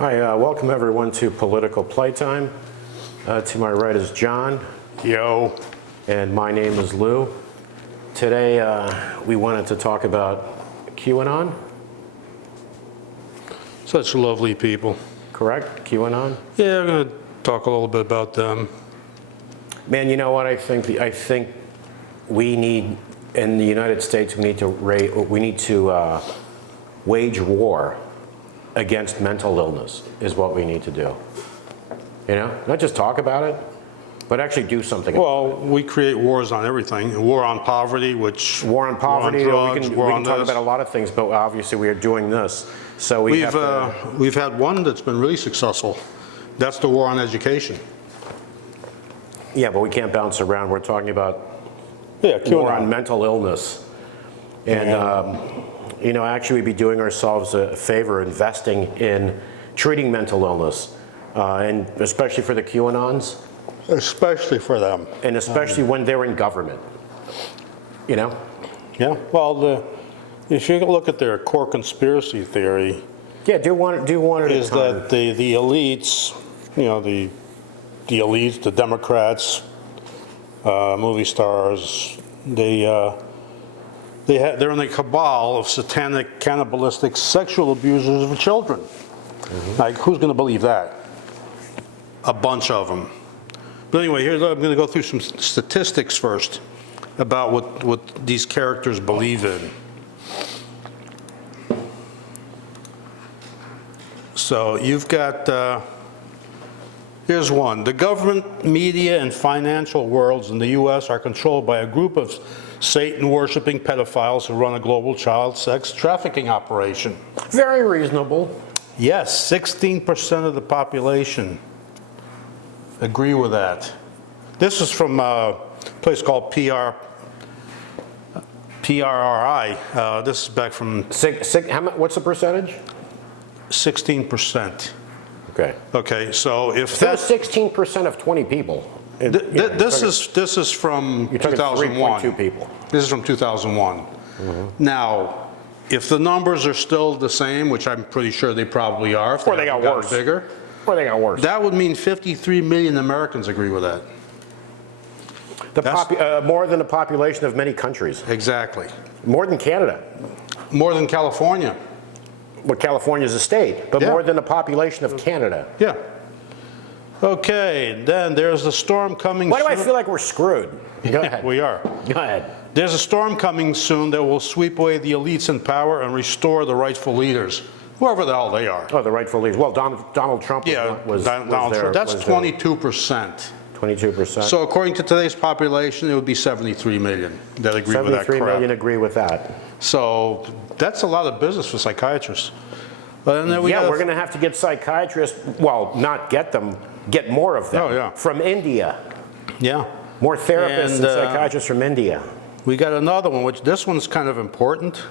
Hi, welcome everyone to Political Playtime. To my right is John. Yo. And my name is Lou. Today we wanted to talk about QAnon. Such lovely people. Correct? QAnon? Yeah, we're going to talk a little bit about them. Man, you know what I think? I think we need, in the United States, we need to wage war against mental illness is what we need to do. You know, not just talk about it, but actually do something. Well, we create wars on everything. War on poverty, which war on poverty. War on drugs, we can talk about a lot of things, but obviously we are doing this. So we've had one that's been really successful. That's the war on education. Yeah, but we can't bounce around. We're talking about war on mental illness, and you know, actually, we'd be doing ourselves a favor investing in treating mental illness, and especially for the QAnons. Especially for them. And especially when they're in government, you know? Yeah, well, if you look at their core conspiracy theory, yeah, do one at a time. Is that the elites, you know, the elites, the Democrats, movie stars, they're in a cabal of satanic, cannibalistic, sexual abusers of children. Mm-hmm. Like, who's going to believe that? A bunch of them. But anyway, I'm going to go through some statistics first about what these characters believe in. So you've got, here's one. The government, media, and financial worlds in the U.S. are controlled by a group of Satan-worshipping pedophiles who run a global child sex trafficking operation. Very reasonable. Yes, 16% of the population agree with that. This is from a place called PRRI. This is back from... What's the percentage? 16%. Okay. Okay, so if that's 16% of 20 people. This is from 2001. 3.2 people. This is from 2001. Mm-hmm. Now, if the numbers are still the same, which I'm pretty sure they probably are, if they got worse. Bigger, or they got worse. That would mean 53 million Americans agree with that. More than the population of many countries. Exactly. More than Canada. More than California. Well, California's a state, but more than the population of Canada. Yeah. Okay, then there's a storm coming soon. Why do I feel like we're screwed? Go ahead. We are. Go ahead. There's a storm coming soon that will sweep away the elites in power and restore the rightful leaders, whoever the hell they are. Oh, the rightful leaders. Well, Donald Trump was Donald Trump. That's 22%. 22%. So according to today's population, it would be 73 million that agree with that crap. 73 million agree with that. So that's a lot of business for psychiatrists. And then we're going to have to get psychiatrists, well, not get them, get more of them from India. Yeah. More therapists and psychiatrists from India. We got another one, which this one's kind of important.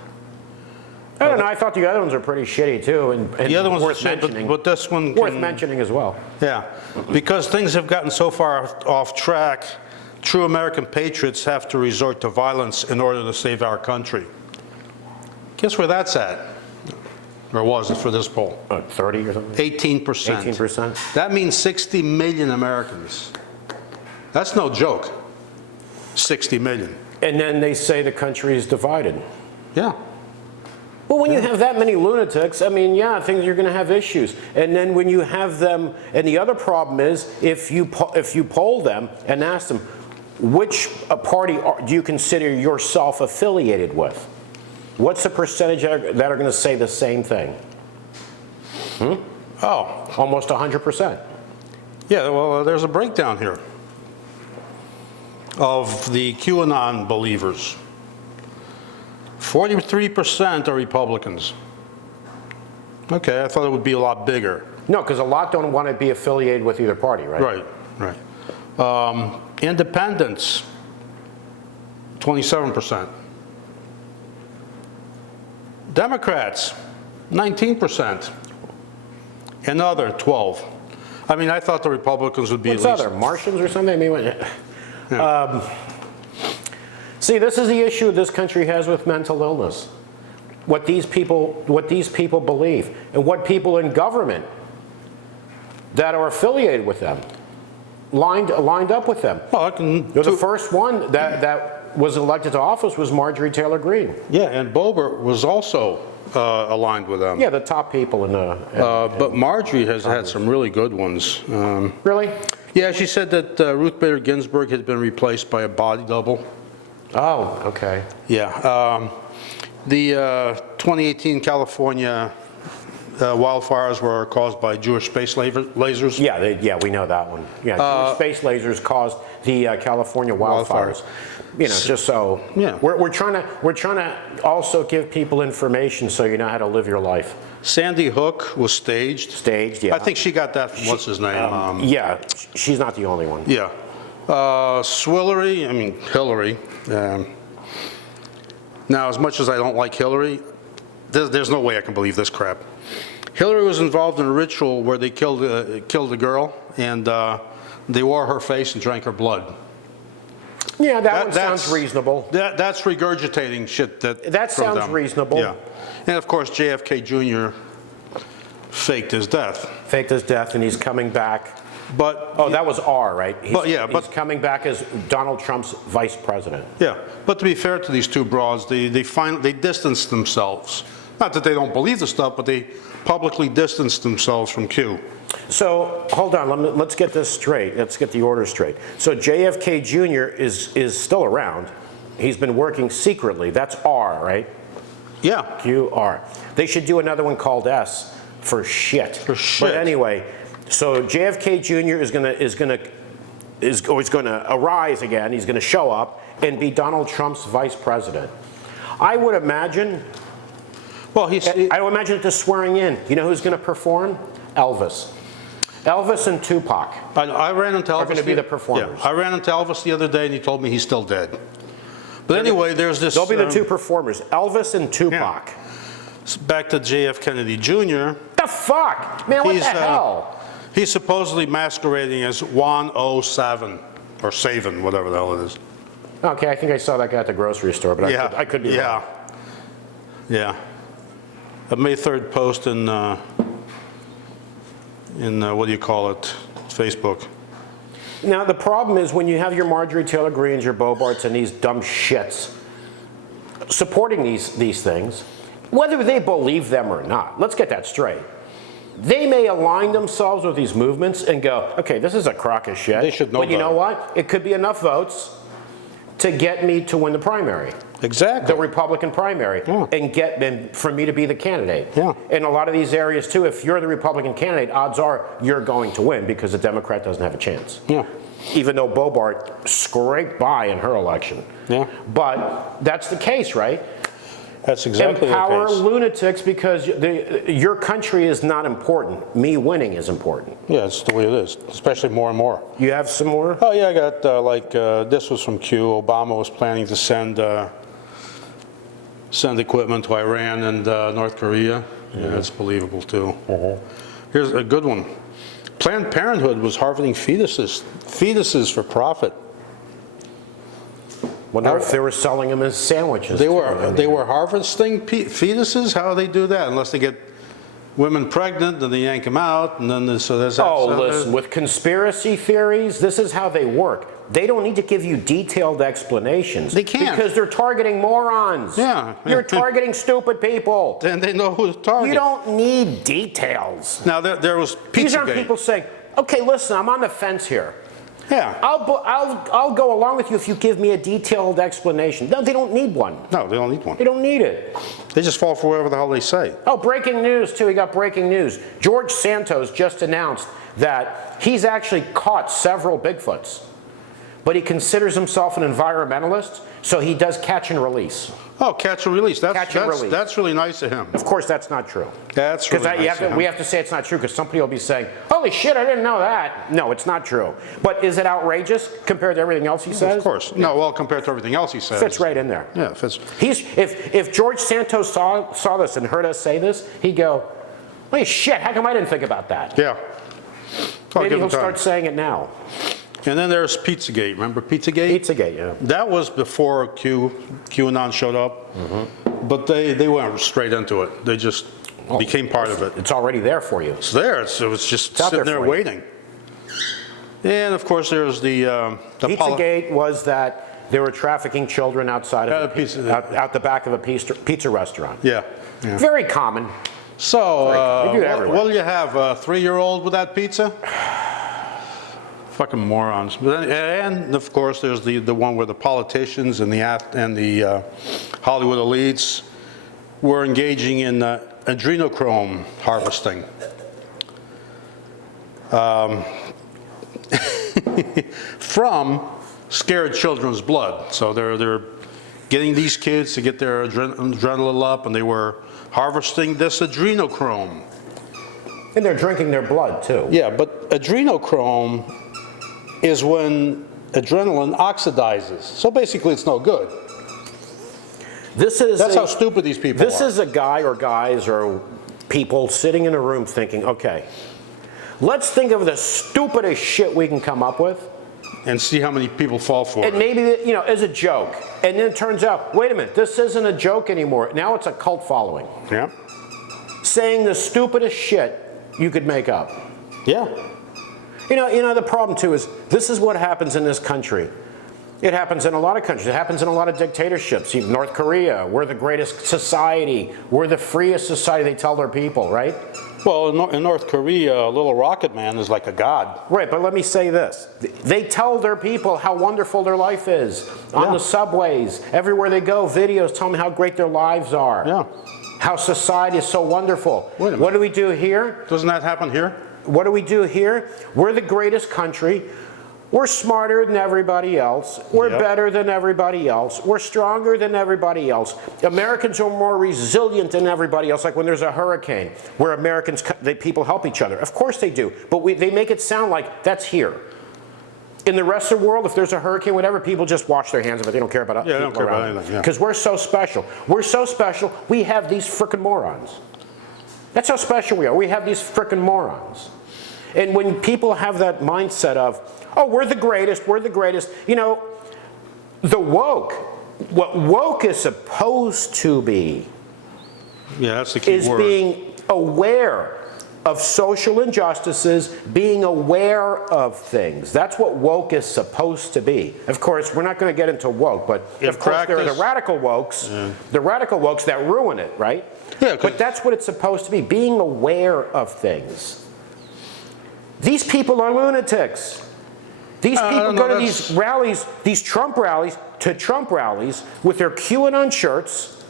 I don't know. I thought the other ones are pretty shitty too, and the other one's worth mentioning. But this one worth mentioning as well. Yeah, because things have gotten so far off track. True American patriots have to resort to violence in order to save our country. Guess where that's at? Or was it for this poll? 30 or something? 18%. 18%. That means 60 million Americans. That's no joke. 60 million. And then they say the country is divided. Yeah. Well, when you have that many lunatics, I mean, yeah, you're going to have issues. And then when you have them, and the other problem is, if you poll them and ask them, which party do you consider yourself affiliated with? What's the percentage that are going to say the same thing? Oh, almost 100%. Yeah, well, there's a breakdown here of the QAnon believers. 43% are Republicans. Okay, I thought it would be a lot bigger. No, because a lot don't want to be affiliated with either party, right? Right. Independents, 27%. Democrats, 19%. And other, 12%. I mean, I thought the Republicans would be What's at least... other, Martians or something? I mean, see, this is the issue this country has with mental illness. What these people believe, and what people in government that are affiliated with them, lined up with them. Well, I can. The first one that was elected to office was Marjorie Taylor Greene. Yeah, and Boebert was also aligned with them. Yeah, the top people in the. But Marjorie has had some really good ones. Really? Yeah, she said that Ruth Bader Ginsburg had been replaced by a body double. Oh, okay. Yeah. The 2018 California wildfires were caused by Jewish space lasers. Yeah, we know that one. Yeah, space lasers caused the California wildfires. You know, just so. Yeah. We're trying to also give people information so you know how to live your life. Sandy Hook was staged. Staged, yeah. I think she got that from what's his name? Yeah, she's not the only one. Yeah. Hillary. Now, as much as I don't like Hillary, there's no way I can believe this crap. Hillary was involved in a ritual where they killed a girl, and they wore her face and drank her blood. Yeah, that one sounds reasonable. That's regurgitating shit That from sounds them. reasonable. Yeah. And of course, JFK Jr. faked his death. Faked his death, and he's coming back. But Oh, that was R, right? He's coming back as Donald Trump's vice president. Yeah, but to be fair to these two broads, they distanced themselves. Not that they don't believe the stuff, but they publicly distanced themselves from Q. So hold on, let's get this straight. Let's get the order straight. So JFK Jr. is still around. He's been working secretly. That's R, right? Yeah. QR. They should do another one called S for shit. For shit. But anyway, so JFK Jr. is going to arise again. He's going to show up and be Donald Trump's vice president. I would imagine. Well, I would imagine at the swearing in. You know who's going to perform? Elvis. Elvis and Tupac. I ran into Elvis. Are going to be the performers. Yeah, I ran into Elvis the other day, and he told me he's still dead. But anyway, there's this. They'll be the two performers, Elvis and Tupac. Yeah. Back to JF Kennedy Jr. The fuck? Man, what the hell? He's supposedly masquerading as 107, or Savin, whatever the hell it is. Okay, I think I saw that guy at the grocery store, but I could be wrong. Yeah. A May 3rd post in what do you call it, Facebook. Now, the problem is when you have your Marjorie Taylor Greenes, your Boeberts, and these dumb shits supporting these things, whether they believe them or not, let's get that straight. They may align themselves with these movements and go, okay, this is a crock of shit. They should know But you know better. what? It could be enough votes to get me to win the primary. Exactly. The Republican primary, and for me to be the candidate. Yeah. In a lot of these areas too, if you're the Republican candidate, odds are you're going to win because the Democrat doesn't have a chance. Yeah. Even though Boebert scraped by in her election. Yeah. But that's the case, right? That's exactly Empower the case. lunatics because your country is not important. Me winning is important. Yeah, it's the way it is, especially more and more. You have some more? Oh yeah, I got this was from Q. Obama was planning to send equipment to Iran and North Korea. Yeah, that's believable too. Here's a good one. Planned Parenthood was harvesting fetuses for profit. Wonder if they were selling them as sandwiches. They were harvesting fetuses. How do they do that? Unless they get women pregnant, then they yank them out, and then there's. Listen, with conspiracy theories, this is how they work. They don't need to give you detailed explanations. They can't. Because they're targeting morons. Yeah. You're targeting stupid people. Then they know who to target. You don't need details. Now there was Pizzagate. These aren't people saying, okay, listen, I'm on the fence here. Yeah. I'll go along with you if you give me a detailed explanation. No, they don't need one. No, they don't need one. They don't need it. They just fall for whatever the hell they say. Oh, breaking news, too. We got breaking news. George Santos just announced that he's actually caught several Bigfoots, but he considers himself an environmentalist, so he does catch and release. Oh, catch and release. Release. That's really nice of him. Of course, that's not true. That's really nice of him. We have to say it's not true because somebody will be saying, holy shit, I didn't know that. No, it's not true. But is it outrageous compared to everything else he says? Of course. No, well, compared to everything else he says. Fits right in there. Yeah, it fits. If George Santos saw this and heard us say this, he'd go, holy shit, how come I didn't think about that? Yeah. Maybe he'll start saying it now. And then there's Pizzagate. Remember Pizzagate? Pizzagate, yeah. That was before QAnon showed up. But they went straight into it. They just became part of it. It's already there for you. It's there, so it's just out sitting there there for you. waiting. And of course, there's the Pizzagate was that they were trafficking children outside of out the back of a pizza restaurant. Yeah. Yeah. Very common. So, They do it everywhere. what do you have, a 3-year-old with that pizza? Fucking morons. But then, and of course, there's the one where the politicians and the Hollywood elites were engaging in adrenochrome harvesting. From scared children's blood. So they're getting these kids to get their adrenaline up, and they were harvesting this adrenochrome. And they're drinking their blood, too. Yeah, but adrenochrome is when adrenaline oxidizes. So basically, it's no good. That's how stupid these people are. This is a guy or guys or people sitting in a room thinking, okay, let's think of the stupidest shit we can come up with. And see how many people fall for And it. maybe, as a joke. And then it turns out, wait a minute, this isn't a joke anymore. Now it's a cult following. Yeah. Saying the stupidest shit you could make up. Yeah. The problem too is this is what happens in this country. It happens in a lot of countries. It happens in a lot of dictatorships. North Korea, we're the greatest society. We're the freest society, they tell their people, right? Well, in North Korea, a little rocket man is like a god. Right, but let me say this. They tell their people how wonderful their life is. On the subways, everywhere they go, videos tell them how great their lives are. Yeah. How society is so wonderful. Wait a minute. What do we do here? Doesn't that happen here? What do we do here? We're the greatest country. We're smarter than everybody else. We're better than everybody else. We're stronger than everybody else. Americans are more resilient than everybody else. Like when there's a hurricane, where people help each other. Of course they do. But they make it sound like that's here. In the rest of the world, if there's a hurricane, whatever, people just wash their hands of it. They don't care about Yeah, they don't people care about around them. anything, yeah. Because we're so special. We're so special, we have these frickin' morons. That's how special we are. We have these frickin' morons. And when people have that mindset of, oh, we're the greatest, the woke, what woke is supposed to be Yeah, that's the key is word. being aware of social injustices, being aware of things. That's what woke is supposed to be. Of course, we're not going to get into woke, but of course there are the radical wokes that ruin it, right? Yeah, but that's what it's supposed to be, being aware of things. These people are lunatics. These people go to these rallies, these Trump rallies, with their QAnon shirts,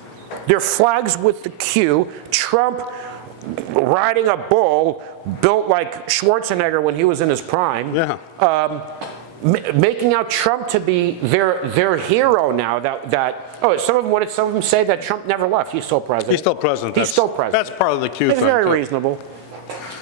their flags with the Q, Trump riding a bull built like Schwarzenegger when he was in his prime, making out Trump to be their hero now. Some of them say that Trump never left. He's still president. He's still president. He's still president. That's part of the Q thing. It's very too. reasonable.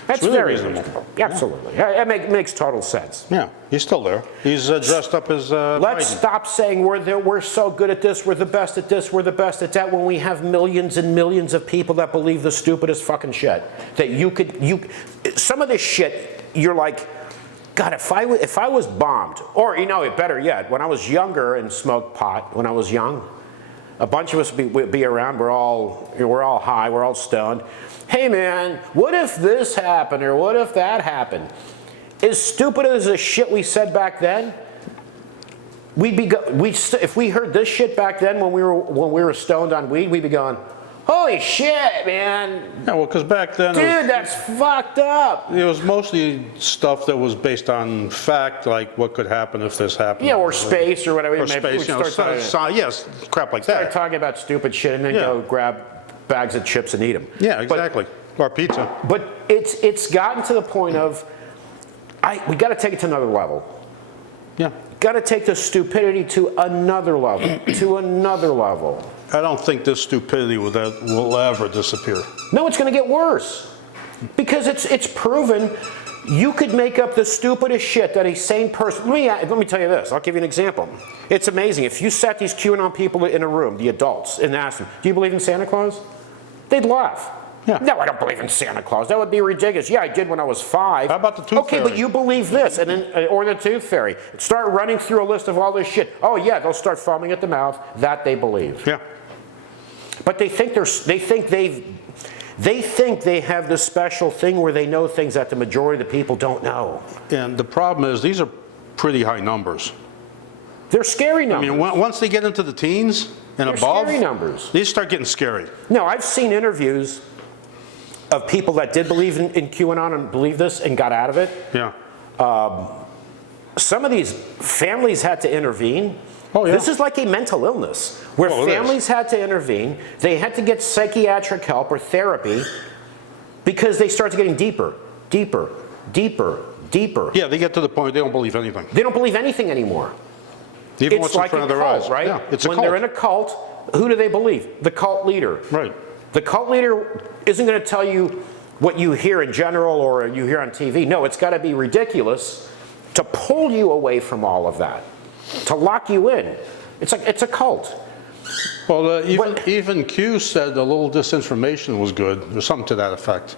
That's really very reasonable. Absolutely. It makes total sense. Yeah, he's still there. He's dressed up as Let's Biden. stop saying we're so good at this, we're the best at this, we're the best at that, when we have millions and millions of people that believe the stupidest fucking shit. That some of this shit, you're like, God, if I was bombed, or better yet, when I was younger and smoked pot, when I was young, a bunch of us would be around, we're all high, we're all stoned. Hey man, what if this happened, or what if that happened? As stupid as the shit we said back then, if we heard this shit back then when we were stoned on weed, we'd be going, holy shit, man. Yeah, well, because back then, Dude, that's fucked up. it was mostly stuff that was based on fact, like what could happen if this happened. Yeah, or space or whatever. Or space, yes, crap like that. Start talking about stupid shit and then go grab bags of chips and eat them. Yeah, exactly. Or pizza. But it's gotten to the point of, we got to take it to another level. Yeah. Got to take the stupidity to another level, I don't think this stupidity will ever disappear. No, it's going to get worse. Because it's proven you could make up the stupidest shit that a sane person... Let me tell you this. I'll give you an example. It's amazing. If you sat these QAnon people in a room, the adults, and asked them, do you believe in Santa Claus? They'd laugh. Yeah. No, I don't believe in Santa Claus. That would be ridiculous. Yeah, I did when I was 5. How about the tooth fairy? Okay, but you believe this, and then, or the tooth fairy. Start running through a list of all this shit. Oh yeah, they'll start foaming at the mouth. That they believe. Yeah. But they think They think they have this special thing where they know things that the majority of the people don't know. And the problem is, these are pretty high numbers. They're scary I numbers. mean, once they get into the teens and They're above, scary numbers. these start getting scary. No, I've seen interviews of people that did believe in QAnon and believe this and got out of it. Yeah. Some of these families had to intervene. Oh, yeah. This is like a mental illness where Oh, it is. families had to intervene. They had to get psychiatric help or therapy because they started getting deeper, deeper, deeper, deeper. Yeah, they get to the point they don't believe anything. They don't believe anything anymore. Even It's what's in like front a of their cult, eyes. right? Yeah, it's a when cult. they're in a cult, who do they believe? The cult leader. Right. The cult leader isn't going to tell you what you hear in general or you hear on TV. No, it's got to be ridiculous to pull you away from all of that, to lock you in. It's a cult. Well, even Q said a little disinformation was good, or something to that effect.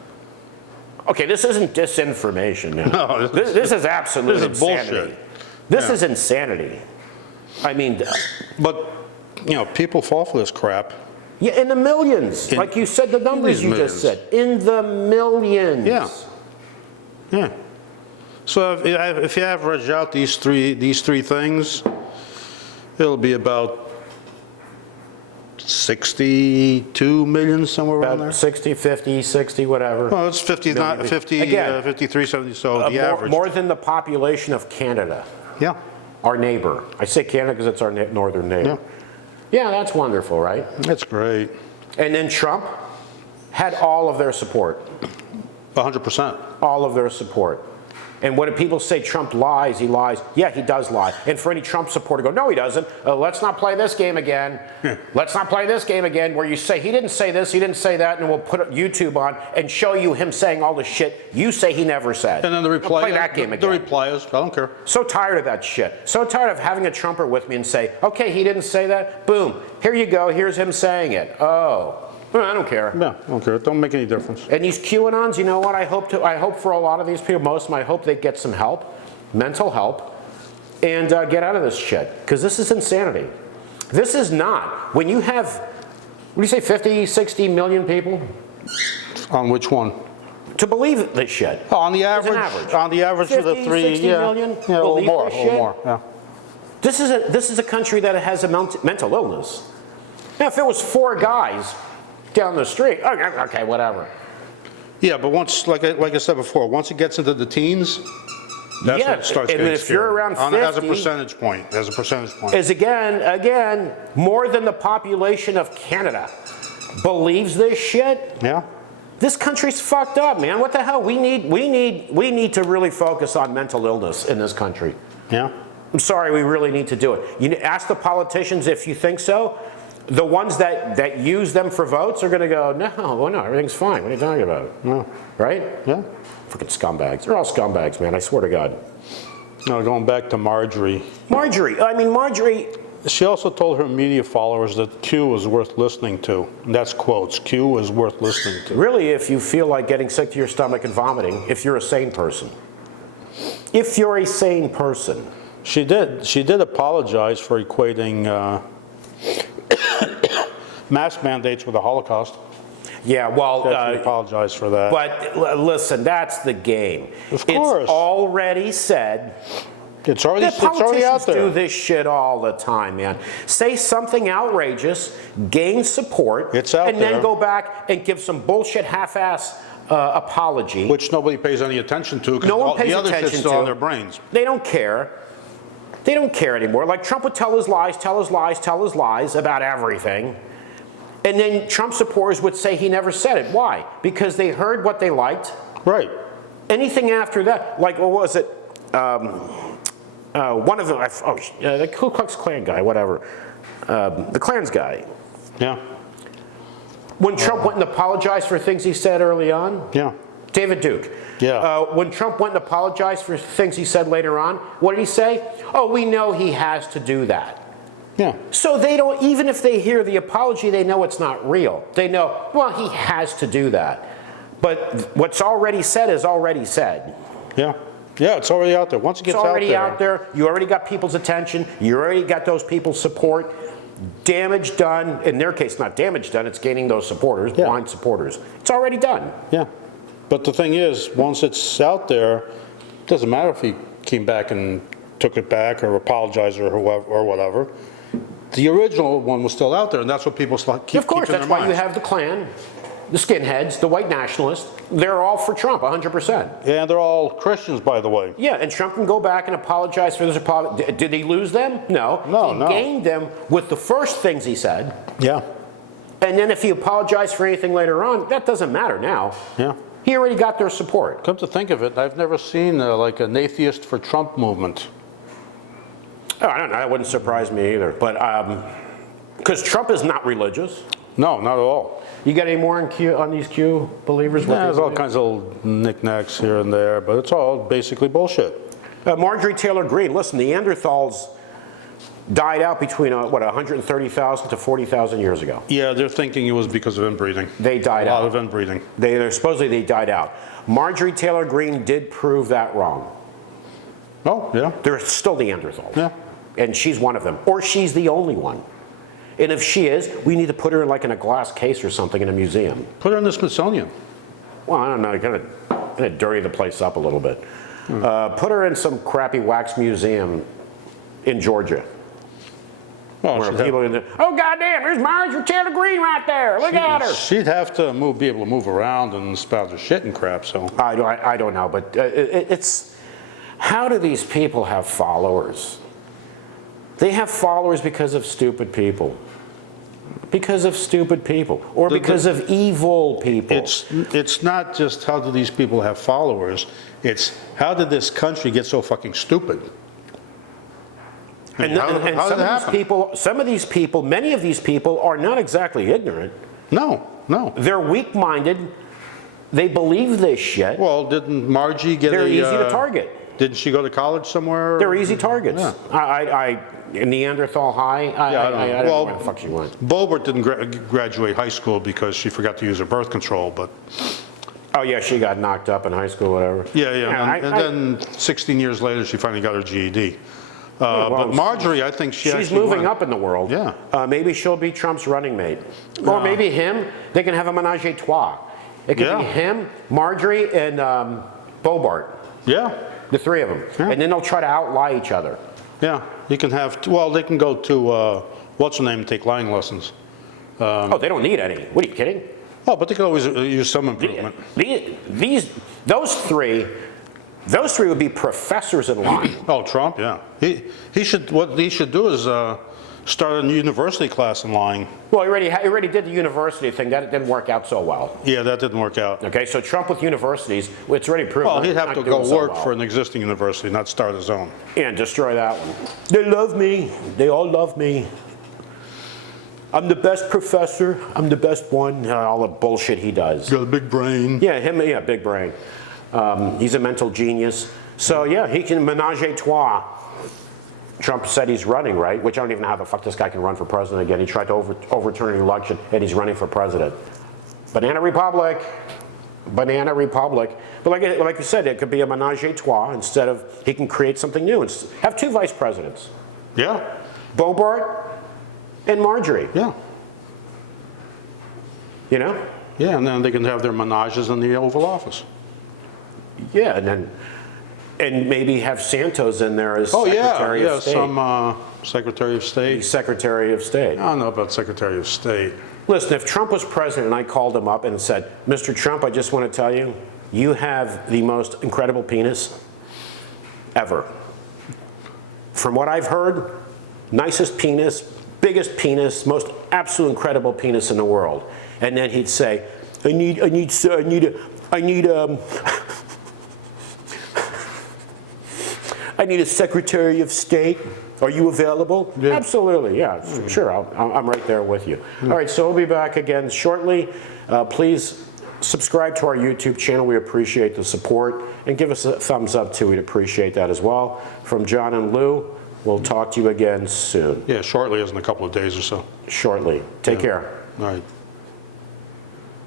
Okay, this isn't disinformation, man. No, this is absolute this is insanity. bullshit. This Yeah. is insanity. I mean, But, people fall for this crap. yeah, in the millions. Like you said, the numbers these you just millions. said. In the millions. Yeah. Yeah. So if you average out these three things, it'll be about 62 million, somewhere around there. About 60, 50, 60, whatever. Well, it's 50, not 50, Again, 53, 70, so the average. More than the population of Canada, Yeah, our neighbor. I say Canada because it's our northern neighbor. Yeah, that's wonderful, right? that's great. And then Trump had all of their support. 100%. All of their support. And when people say Trump lies, he lies. Yeah, he does lie. And for any Trump supporter to go, no, he doesn't. Let's not play this game again. Let's not play this game again where you say he didn't say this, he didn't say that, and we'll put YouTube on and show you him saying all the shit you say he never said. And then the reply, Play that game again. the reply is, I don't care. So tired of that shit. So tired of having a Trumper with me and say, okay, he didn't say that. Boom. Here you go. Here's him saying it. Oh. Well, I don't care. Yeah, I don't care. It don't make any difference. And these QAnons, you know what? I hope for a lot of these people, most of them, I hope they get some help, mental help, and get out of this shit. Because this is insanity. This is not. When you have, what do you say, 50, 60 million people On which one? to believe this shit. Oh, on the As an average. average. On the average of the 50, three, 60 million yeah, a little believe more, this a little shit? more, yeah. This is a country that has a mental illness. Now, if it was 4 guys down the street, okay, whatever. Yeah, but once, like I said before, once it gets into the teens, that's Yeah, when it starts and getting if you're scary. around As a 50 percentage point, Is again, more than the population of Canada believes this shit. Yeah, This country's fucked up, man. What the hell? We need to really focus on mental illness in this country. yeah. I'm sorry, we really need to do it. You ask the politicians if you think so. The ones that use them for votes are going to go, no, everything's fine. What are you talking about? No. Right? Yeah. Freaking scumbags. They're all scumbags, man. I swear to God. Now, going back to Marjorie. Marjorie. She also told her media followers that Q was worth listening to. And that's quotes. Q was worth listening to. Really, if you feel like getting sick to your stomach and vomiting, if you're a sane person. If you're a sane person. She did apologize for equating mask mandates with the Holocaust. Yeah, well, She apologized for that. but listen, that's the game. Of course. It's already said. It's already out Politicians there. do this shit all the time, man. Say something outrageous, gain support, It's out and there. then go back and give some bullshit half-ass apology. Which nobody pays any attention to because No one pays the other attention shit's still to. on their brains. They don't care. They don't care anymore. Like Trump would tell his lies about everything. And then Trump supporters would say he never said it. Why? Because they heard what they liked. Right. Anything after that, like what was it? One of them, the Ku Klux Klan guy, whatever. The Klans guy. Yeah. When Trump went and apologized for things he said early on. Yeah. David Duke. Yeah. When Trump went and apologized for things he said later on, what did he say? Oh, we know he has to do that. Yeah. So they don't, even if they hear the apology, they know it's not real. They know, well, he has to do that. But what's already said is already said. Yeah. Yeah, it's already out there. Once it gets It's already out there. You already got people's attention. You already got those people's support. Damage done. In their case, not damage done. It's gaining those supporters, Yeah. blind supporters. It's It's already done. Yeah. But the thing is, once it's out there, it doesn't matter if he came back and took it back or apologized or whoever or whatever. The original one was still out there, and that's what people keep Of course, keeping in that's their why you minds. have the Klan, the skinheads, the white nationalists. They're all for Trump, 100%. Yeah, they're all Christians, by the way. Yeah, and Trump can go back and apologize for this apology. Did he lose them? No. No, he no. gained them with the first things he said. Yeah. And then if he apologized for anything later on, that doesn't matter now. Yeah. He already got their support. Come to think of it, I've never seen like an atheist for Trump movement. Oh, I don't know, that wouldn't surprise me either. But, because Trump is not religious. No, not at all. You got any more on these Q believers? Yeah, there's all kinds of knickknacks here and there, but it's all basically bullshit. Marjorie Taylor Greene, listen, Neanderthals died out between, 130,000 to 40,000 years ago. Yeah, they're thinking it was because of inbreeding. They died A lot out. of inbreeding. Supposedly they died out. Marjorie Taylor Greene did prove that wrong. Oh, yeah. They're still Neanderthals. Yeah. And she's one of them. Or she's the only one. And if she is, we need to put her in a glass case or something in a museum. Put her in the Smithsonian. Well, I don't know, kind of dirty the place up a little bit. Put her in some crappy wax museum in Georgia. Oh, Where people in oh goddamn, there's Marjorie Taylor Greene right there. Look at her. she'd have to be able to move around and spout her shit and crap, so. I don't know, but it's, how do these people have followers? They have followers because of stupid people. Because of stupid people. Or because of evil people. It's not just how do these people have followers, it's how did this country get so fucking stupid? And, How did it happen? some of these people, many of these people are not exactly ignorant. No. They're weak-minded. They believe this shit. Well, didn't Margie get They're easy to target. Didn't she go to college somewhere? They're easy targets. Yeah. Neanderthal High, I don't know where the fuck she went. Bobert didn't graduate high school because she forgot to use her birth control, but. Oh yeah, she got knocked up in high school, whatever. Yeah. And then 16 years later, she finally got her GED. But Marjorie, I think she's moving up in the world. Yeah. Maybe she'll be Trump's running mate. Or maybe him, they can have a menage a trois. It could be him, Marjorie, and Bobart. Yeah. The three of them. Yeah. And then they'll try to outlie each other. Yeah. You can have, they can go to, what's her name, take lying lessons. Oh, they don't need any. What are you kidding? Oh, but they could always use some improvement. Those three would be professors in lying. Oh, Trump, yeah. What he should do is start a university class in lying. Well, he already did the university thing. That didn't work out so well. Yeah, that didn't work out. Okay, so Trump with universities, it's already proven. Well, he'd have not to doing go so work well. for an existing university, not start his own. And destroy that one. They love me. They all love me. I'm the best professor. I'm the best one. All the bullshit he does. Got a big brain. Yeah, big brain. He's a mental genius. So yeah, he can menage a trois. Trump said he's running, right? Which I don't even know how the fuck this guy can run for president again. He tried to overturn an election, and he's running for president. Banana Republic. Banana Republic. But like you said, it could be a menage a trois instead of, he can create something new. And have two vice presidents. Yeah. Bobart and Marjorie. Yeah. You know? Yeah, and then they can have their menages in the Oval Office. Yeah, and maybe have Santos in there as Secretary of State. Some Secretary of State. He's Secretary of State. I don't know about Secretary of State. Listen, if Trump was president and I called him up and said, Mr. Trump, I just want to tell you, you have the most incredible penis ever. From what I've heard, nicest penis, biggest penis, most absolute incredible penis in the world. And then he'd say, I need a Secretary of State. Are you available? Yeah. Absolutely, yeah, sure, I'm right there with you. All right, so we'll be back again shortly. Please subscribe to our YouTube channel. We appreciate the support. And give us a thumbs up, too. We'd appreciate that as well. From John and Lou, we'll talk to you again soon. Yeah, shortly, as in a couple of days or so. Shortly. Take care. All right.